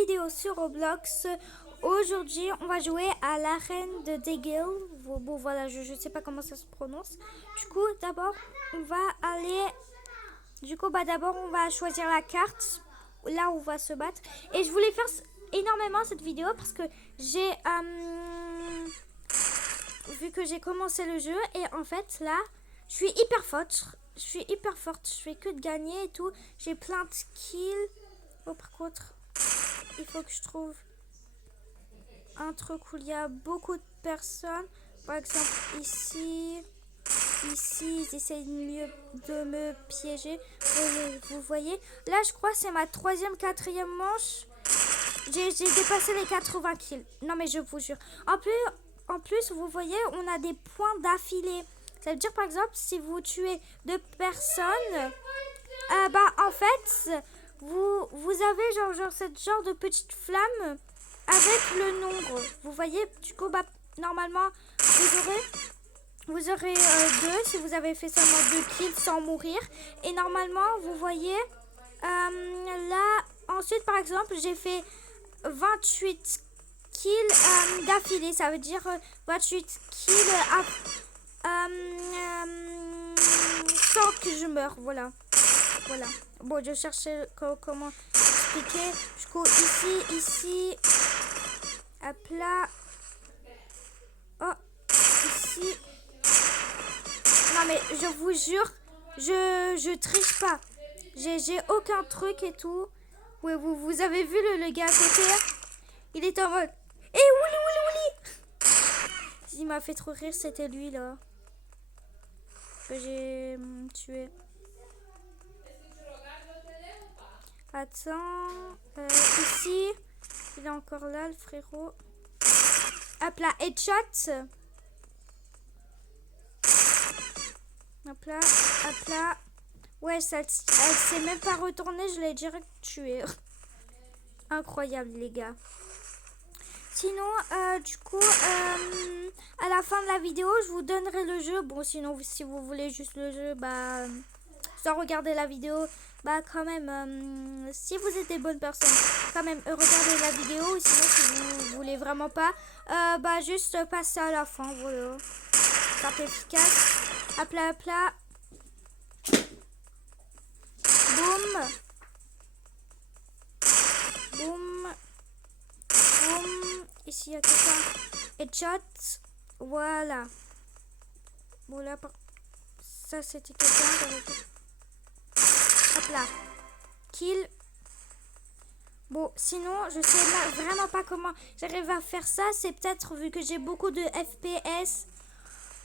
Vidéo sur Roblox. Aujourd'hui, on va jouer à l'arène de Degil. Bon, voilà, je sais pas comment ça se prononce. Du coup, d'abord, on va aller... d'abord, on va choisir la carte. Là, où on va se battre. Et je voulais faire énormément cette vidéo parce que j'ai... vu que j'ai commencé le jeu. Et en fait, là, je suis hyper forte. Je fais que de gagner et tout. J'ai plein de kills. Oh, par contre... il faut que je trouve un truc où il y a beaucoup de personnes. Par exemple, ici, ils essayent de me piéger. Vous voyez, là, je crois que c'est ma troisième, quatrième manche. J'ai dépassé les 80 kills. Non, mais je vous jure. En plus, vous voyez, on a des points d'affilée. Ça veut dire, par exemple, si vous tuez deux personnes, en fait... Vous avez genre cette genre de petite flamme avec le nombre. Vous voyez, du coup, normalement, vous aurez deux si vous avez fait seulement 2 kills sans mourir. Et normalement, vous voyez, là, ensuite, par exemple, j'ai fait 28 kills d'affilée. Ça veut dire 28 kills sans que je meure. Voilà. Bon, je cherchais comment expliquer. Du coup, ici. Hop là. Oh, ici. Non, mais je vous jure, je triche pas. J'ai aucun truc et tout. Ouais, vous avez vu le gars à côté? Il est en mode... Eh, Wouli. Il m'a fait trop rire, c'était lui, là. Que j'ai tué. Attends, ici, il est encore là, le frérot. Hop là, headshot. Hop là. Ouais, elle s'est même pas retournée, je l'ai direct tué. Incroyable, les gars. Sinon, du coup, à la fin de la vidéo, je vous donnerai le jeu. Bon, sinon, si vous voulez juste le jeu, sans regarder la vidéo, quand même, si vous êtes des bonnes personnes, quand même, regardez la vidéo. Sinon, si vous voulez vraiment pas, juste passer à la fin, voilà. C'est efficace. Hop là. Boum. Ici, il y a quelqu'un. Headshot. Voilà. Bon, là, ça, c'était quelqu'un. Hop là. Kill. Bon, sinon, je sais vraiment pas comment j'arrive à faire ça. C'est peut-être vu que j'ai beaucoup de FPS.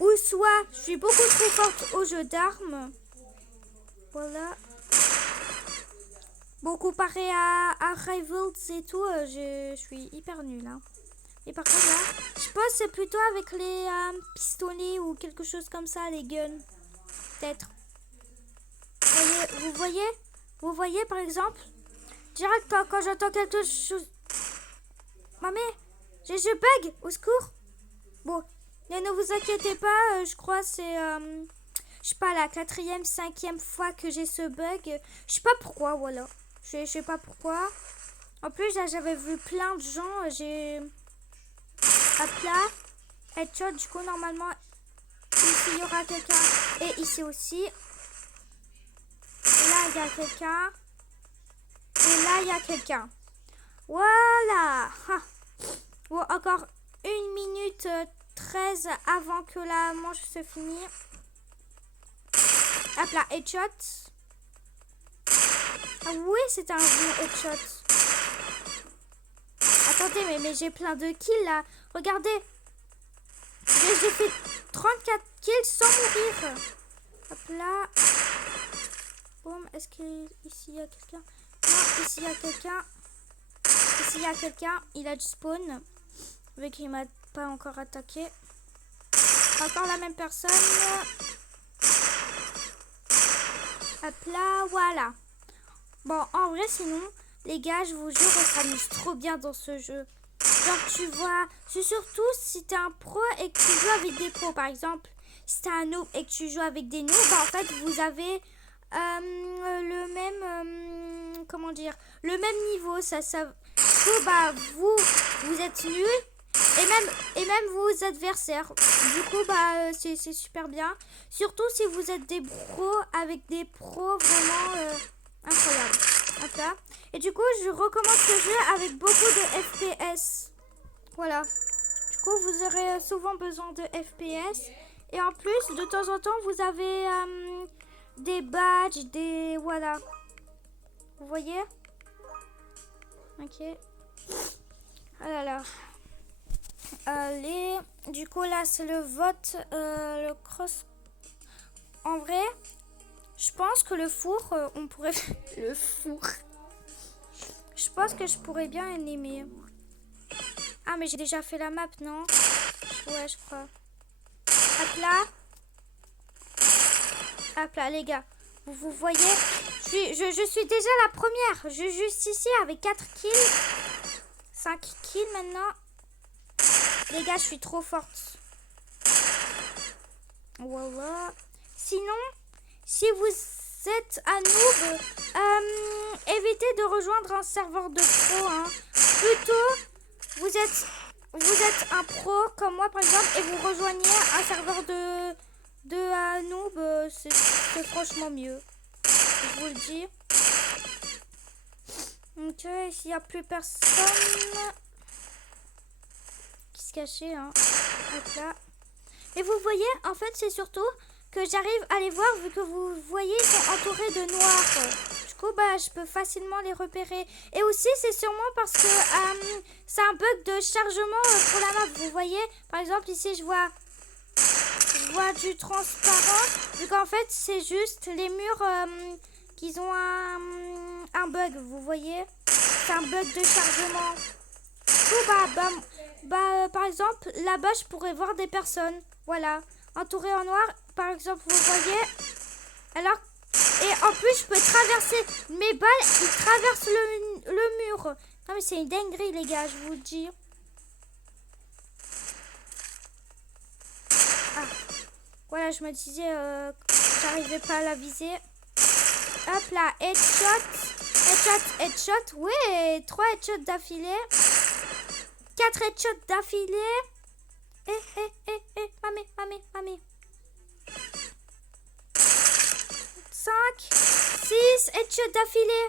Ou soit, je suis beaucoup trop forte au jeu d'armes. Voilà. Bon, comparé à Rivals et tout, je suis hyper nulle. Hein. Et par contre, là, je pense que c'est plutôt avec les pistolets ou quelque chose comme ça, les guns. Peut-être. Vous voyez, par exemple, direct quand j'entends quelque chose... Mamie, je bug, au secours. Bon, mais ne vous inquiétez pas, je crois c'est... je sais pas, la 4e, 5e fois que j'ai ce bug. Je sais pas pourquoi, voilà. Je sais pas pourquoi. En plus, j'avais vu plein de gens. J'ai... Hop là. Headshot, du coup, normalement, ici, il y aura quelqu'un. Et ici aussi. Et là, il y a quelqu'un. Et là, il y a quelqu'un. Voilà. Bon, encore 1 minute 13 avant que la manche se finisse. Hop là, headshot. Ah oui, c'est un bon headshot. Attendez, mais j'ai plein de kills là. Regardez. J'ai fait 34 kills sans mourir. Hop là. Boum, est-ce qu'ici il y a quelqu'un? Non, ici il y a quelqu'un. Ici il y a quelqu'un. Il a du spawn. Vu qu'il m'a pas encore attaqué. Encore la même personne. Hop là, voilà. Bon, en vrai, sinon, les gars, je vous jure, on s'amuse trop bien dans ce jeu. Genre, tu vois, c'est surtout si t'es un pro et que tu joues avec des pros. Par exemple, si t'es un noob et que tu joues avec des noobs, en fait, vous avez le même, comment dire, le même niveau. Ça coup, bah, vous êtes nuls. Et même vos adversaires. Du coup, bah, c'est super bien. Surtout si vous êtes des pros avec des pros vraiment incroyables. Hop là. Et du coup, je recommande ce jeu avec beaucoup de FPS. Voilà. Du coup, vous aurez souvent besoin de FPS. Et en plus, de temps en temps, vous avez des badges, des... Voilà. Vous voyez? Ok. Oh là là. Allez. Du coup, là, c'est le vote. Le cross. En vrai, je pense que le four, on pourrait... Le four. Je pense que je pourrais bien aimer. Ah, mais j'ai déjà fait la map, non? Ouais, je crois. Hop là. Hop là, les gars. Vous voyez, je suis déjà la première. Je suis juste ici avec 4 kills. 5 kills maintenant. Les gars, je suis trop forte. Voilà. Sinon, si vous êtes un noob, évitez de rejoindre un serveur de pro. Hein. Plutôt, vous êtes un pro comme moi par exemple et vous rejoignez un serveur de noob, c'est franchement mieux. Je vous le dis. Ok, s'il n'y a plus personne qui se cachait, hein. Hop là. Et vous voyez, en fait, c'est surtout que j'arrive à les voir vu que vous voyez, ils sont entourés de noir. Du coup, bah, je peux facilement les repérer. Et aussi, c'est sûrement parce que c'est un bug de chargement pour la map. Vous voyez, par exemple, ici, je vois du transparent. Vu qu'en fait, c'est juste les murs qui ont un bug. Vous voyez, c'est un bug de chargement. Du coup, par exemple, là-bas, je pourrais voir des personnes. Voilà, entourées en noir. Par exemple, vous voyez. Alors, et en plus, je peux traverser. Mes balles, ils traversent le mur. Non, mais c'est une dinguerie, les gars, je vous le dis. Ah, voilà, je me disais, j'arrivais pas à la viser. Hop là, headshot. Ouais, 3 headshots d'affilée. 4 headshots d'affilée. Mamie. 5, 6 headshots d'affilée.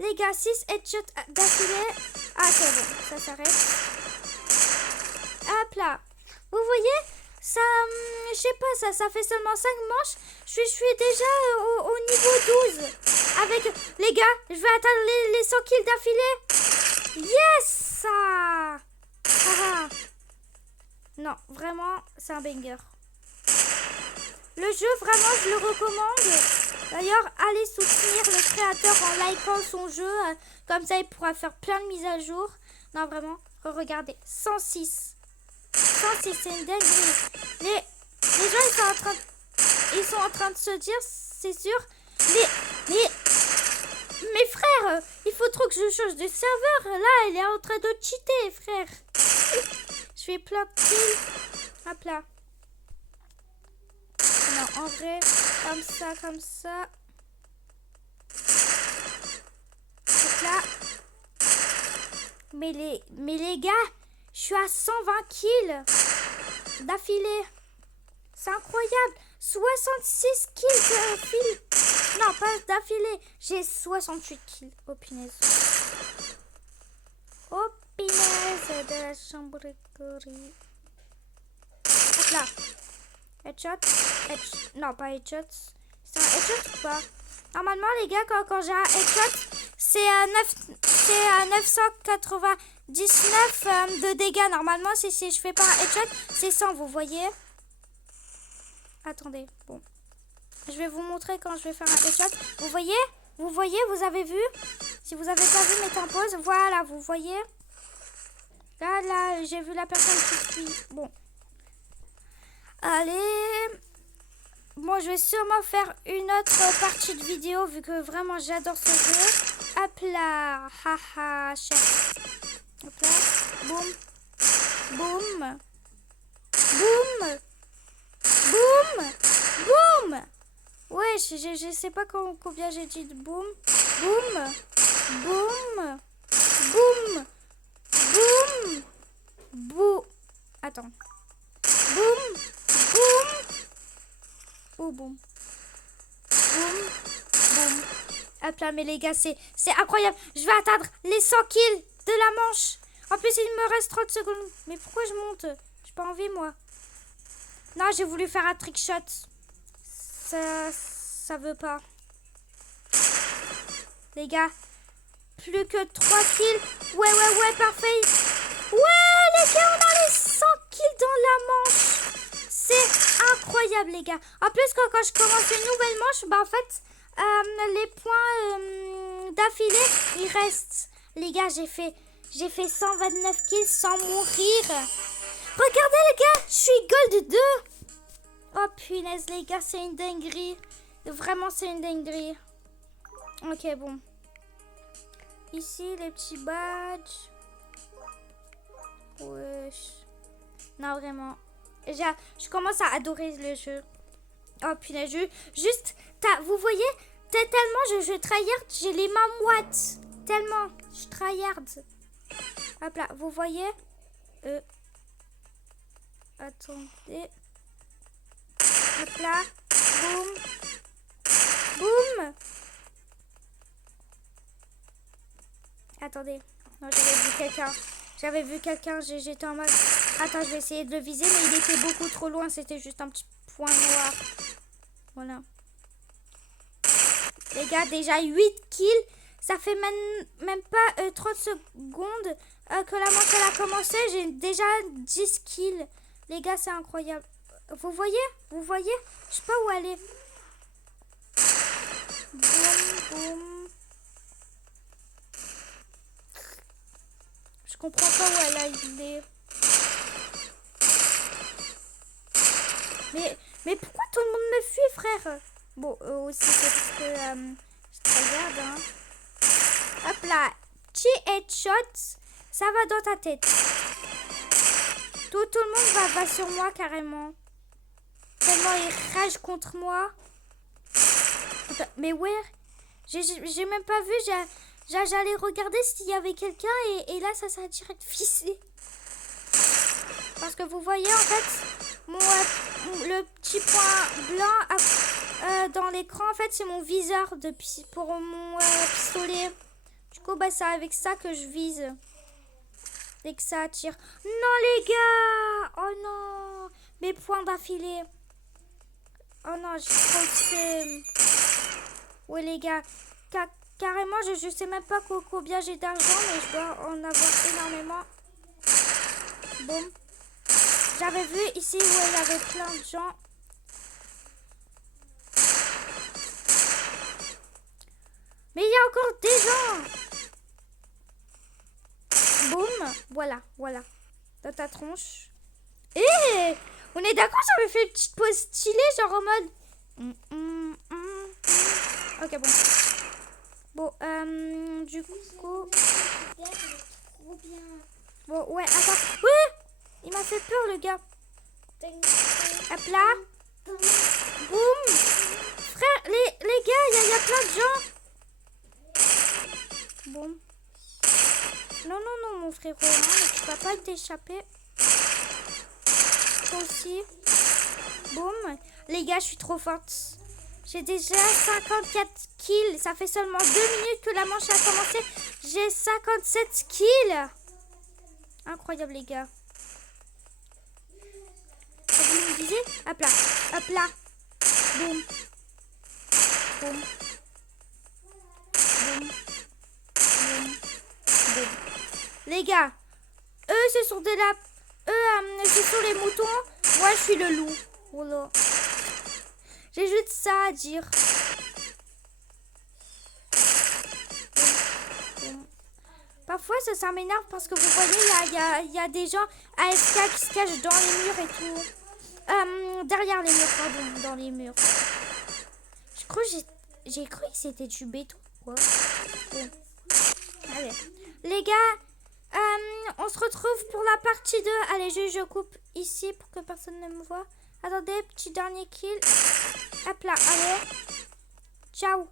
Les gars, 6 headshots d'affilée. Ah, c'est bon, ça s'arrête. Hop là. Vous voyez, ça, je sais pas, ça fait seulement 5 manches. Je suis déjà au niveau 12. Avec, les gars, je vais atteindre les 100 kills d'affilée. Yes! Ah. Non, vraiment, c'est un banger. Le jeu, vraiment, je le recommande. D'ailleurs, allez soutenir le créateur en likant son jeu. Comme ça, il pourra faire plein de mises à jour. Non, vraiment, regardez. 106. 106, c'est une dinguerie. Les gens, ils sont en train de se dire, c'est sûr. Mais frère, il faut trop que je change de serveur. Là, il est en train de cheater, frère. Je fais plein de kills. Hop là. Non, en vrai, comme ça. Hop là. Mais les gars, je suis à 120 kills d'affilée. C'est incroyable. 66 kills d'affilée. Non, pas d'affilée. J'ai 68 kills. Oh, punaise. Oh, punaise de la chambre corée. Hop là. Headshot. Non, pas headshot. C'est un headshot ou pas? Normalement, les gars, quand j'ai un headshot, c'est à 999 de dégâts. Normalement, si je fais pas un headshot, c'est 100, vous voyez? Attendez, bon. Je vais vous montrer quand je vais faire un headshot. Vous voyez? Vous avez vu? Si vous avez pas vu, mettez en pause. Voilà, vous voyez? Là, j'ai vu la personne qui suit. Bon. Allez. Moi, je vais sûrement faire une autre partie de vidéo vu que vraiment j'adore ce jeu. Hop là. Haha, chef. Hop là. Boum. Boum. Boum. Boum. Boum. Ouais, je sais pas combien j'ai dit de boum. Boum. Boum. Boum. attends. Boum. Boum. Oh, boum. Boum. Boum. Hop là, mais les gars, c'est incroyable. Je vais atteindre les 100 kills de la manche. En plus, il me reste 30 secondes. Mais pourquoi je monte? J'ai pas envie, moi. Non, j'ai voulu faire un trick shot. Ça veut pas. Les gars, plus que 3 kills. Ouais, parfait. Ouais, les gars, on a les 100 kills dans la manche. C'est incroyable, les gars. En plus, quand je commence une nouvelle manche, bah en fait, les points d'affilée, ils restent. Les gars, j'ai fait 129 kills sans mourir. Regardez, les gars, je suis gold 2. Oh, punaise, les gars, c'est une dinguerie. Vraiment, c'est une dinguerie. Ok, bon. Ici, les petits badges. Wesh. Non, vraiment. Je commence à adorer le jeu. Oh, punaise, juste, vous voyez, tellement je tryhard, j'ai les mains moites. Tellement, je tryhard. Hop là, vous voyez attendez. Hop là, boum. Boum. Attendez, non, j'avais vu quelqu'un, j'étais en mode... Attends, je vais essayer de le viser, mais il était beaucoup trop loin, c'était juste un petit point noir. Voilà. Les gars, déjà 8 kills. Ça fait même pas 30 secondes que la manche elle a commencé. J'ai déjà 10 kills. Les gars, c'est incroyable. Vous voyez? Je sais pas où aller. Boum, boum. Je comprends pas où elle a idée. Mais pourquoi tout le monde me fuit, frère? Bon, aussi c'est parce que je regarde, hein. Hop là, petit headshot, ça va dans ta tête. Tout le monde va sur moi carrément. Tellement il rage contre moi. Mais ouais, j'ai même pas vu, j'allais regarder s'il y avait quelqu'un et là ça s'est direct vissé. Parce que vous voyez en fait, le petit point blanc dans l'écran, en fait c'est mon viseur pour mon pistolet. Du coup bah c'est avec ça que je vise. Dès que ça tire. Non les gars! Oh non! Mes points d'affilée. Oh non, j'ai trop de seum. Ouais les gars, carrément je sais même pas combien j'ai d'argent, mais je dois en avoir énormément. Boum. J'avais vu ici où il y avait plein de gens. Mais il y a encore des gens. Boum. Voilà. Dans ta tronche. Et on est d'accord, j'avais fait une petite pause stylée, genre en mode... Ok, bon. Bon, du coup... Bon, ouais, attends. Ouais! Il m'a fait peur, le gars. Hop là. Boum. Frère, les gars, il y a plein de gens. Boum. Non, mon frérot, hein, mais tu vas pas t'échapper. Toi aussi. Boum. Les gars, je suis trop forte. J'ai déjà 54 kills. Ça fait seulement 2 minutes que la manche a commencé. J'ai 57 kills. Incroyable, les gars. Vous me disiez? Hop là. Boum. Boum. Boum. Boum. Boum. Les gars, eux, ce sont ce sont les moutons. Moi, je suis le loup. Voilà. J'ai juste ça à dire. Boum. Parfois, ça m'énerve parce que vous voyez, il y a des gens AFK qui se cachent dans les murs et tout. Derrière les murs, pardon, dans les murs. J'ai cru que c'était du béton. Quoi. Bon. Allez. Les gars, on se retrouve pour la partie 2. Allez, je coupe ici pour que personne ne me voit. Attendez, petit dernier kill. Hop là, allez. Ciao.